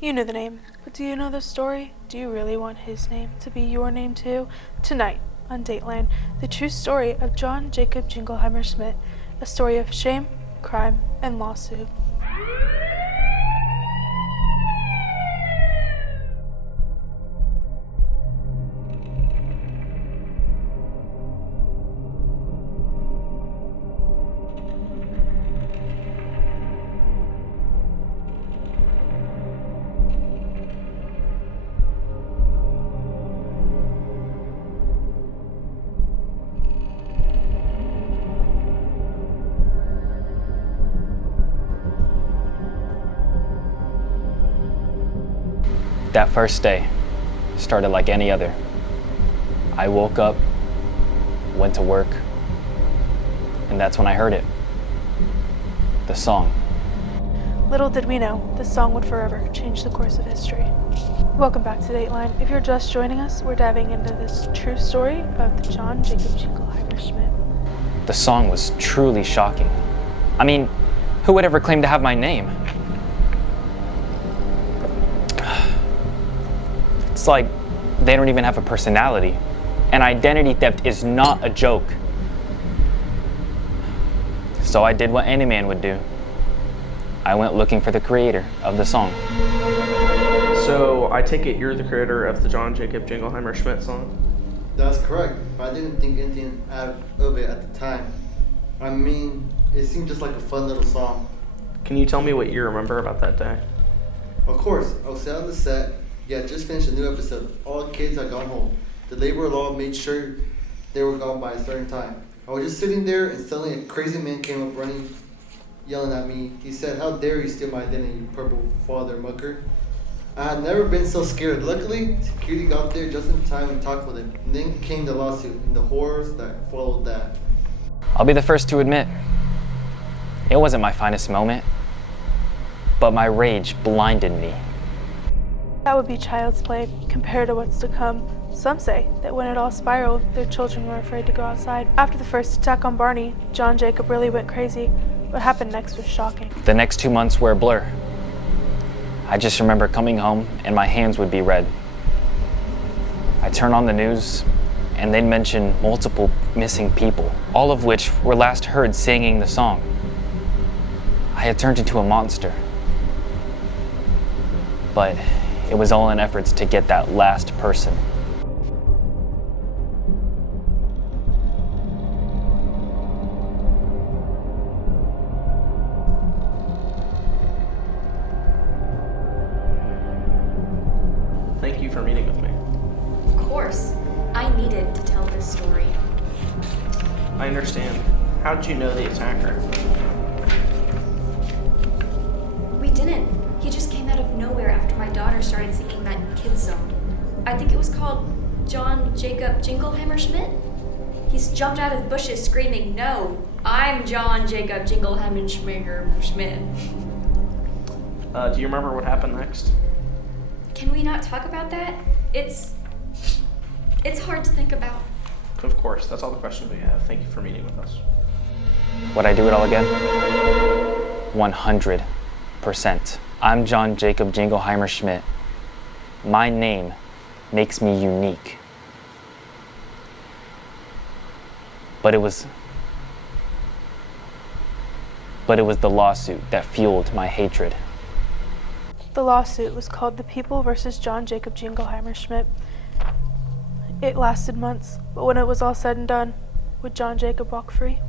You know the name, but do you know the story? Do you really want his name to be your name too? Tonight, on Dateline, the true story of John Jacob Jingleheimer Schmidt, a story of shame, crime, and lawsuit. That first day started like any other. I woke up, went to work, and that's when I heard it. The song. Little did we know, this song would forever change the course of history. Welcome back to Dateline. If you're just joining us, we're diving into this true story of the John Jacob Jingleheimer Schmidt. The song was truly shocking. I mean, who would ever claim to have my name? It's like they don't even have a personality. And identity theft is not a joke. So I did what any man would do. I went looking for the creator of the song. So I take it you're the creator of the John Jacob Jingleheimer Schmidt song? That's correct, but I didn't think anything of it at the time. I mean, it seemed just like a fun little song. Can you tell me what you remember about that day? Of course, I was sat on the set. Yeah, just finished a new episode. All the kids had gone home. The labor law made sure they were gone by a certain time. I was just sitting there, and suddenly a crazy man came up running, yelling at me. He said, "How dare you steal my identity, you purple father mucker?" I had never been so scared. Luckily, security got there just in time and talked with him. And then came the lawsuit and the horrors that followed that. I'll be the first to admit, it wasn't my finest moment, but my rage blinded me. That would be child's play compared to what's to come. Some say that when it all spiraled, their children were afraid to go outside. After the first attack on Barney, John Jacob really went crazy. What happened next was shocking. The next 2 months were a blur. I just remember coming home and my hands would be red. I'd turn on the news and they'd mention multiple missing people, all of which were last heard singing the song. I had turned into a monster. But it was all in efforts to get that last person. Thank you for meeting with me. Of course. I needed to tell this story. I understand. How did you know the attacker? We didn't. He just came out of nowhere after my daughter started singing that kid's song. I think it was called John Jacob Jingleheimer Schmidt. He's jumped out of the bushes screaming, "No, I'm John Jacob Jingleheimer Schmidt." Do you remember what happened next? Can we not talk about that? It's hard to think about. Of course, that's all the questions we have. Thank you for meeting with us. Would I do it all again? 100%. I'm John Jacob Jingleheimer Schmidt. My name makes me unique. But it was the lawsuit that fueled my hatred. The lawsuit was called The People versus John Jacob Jingleheimer Schmidt. It lasted months, but when it was all said and done, would John Jacob walk free?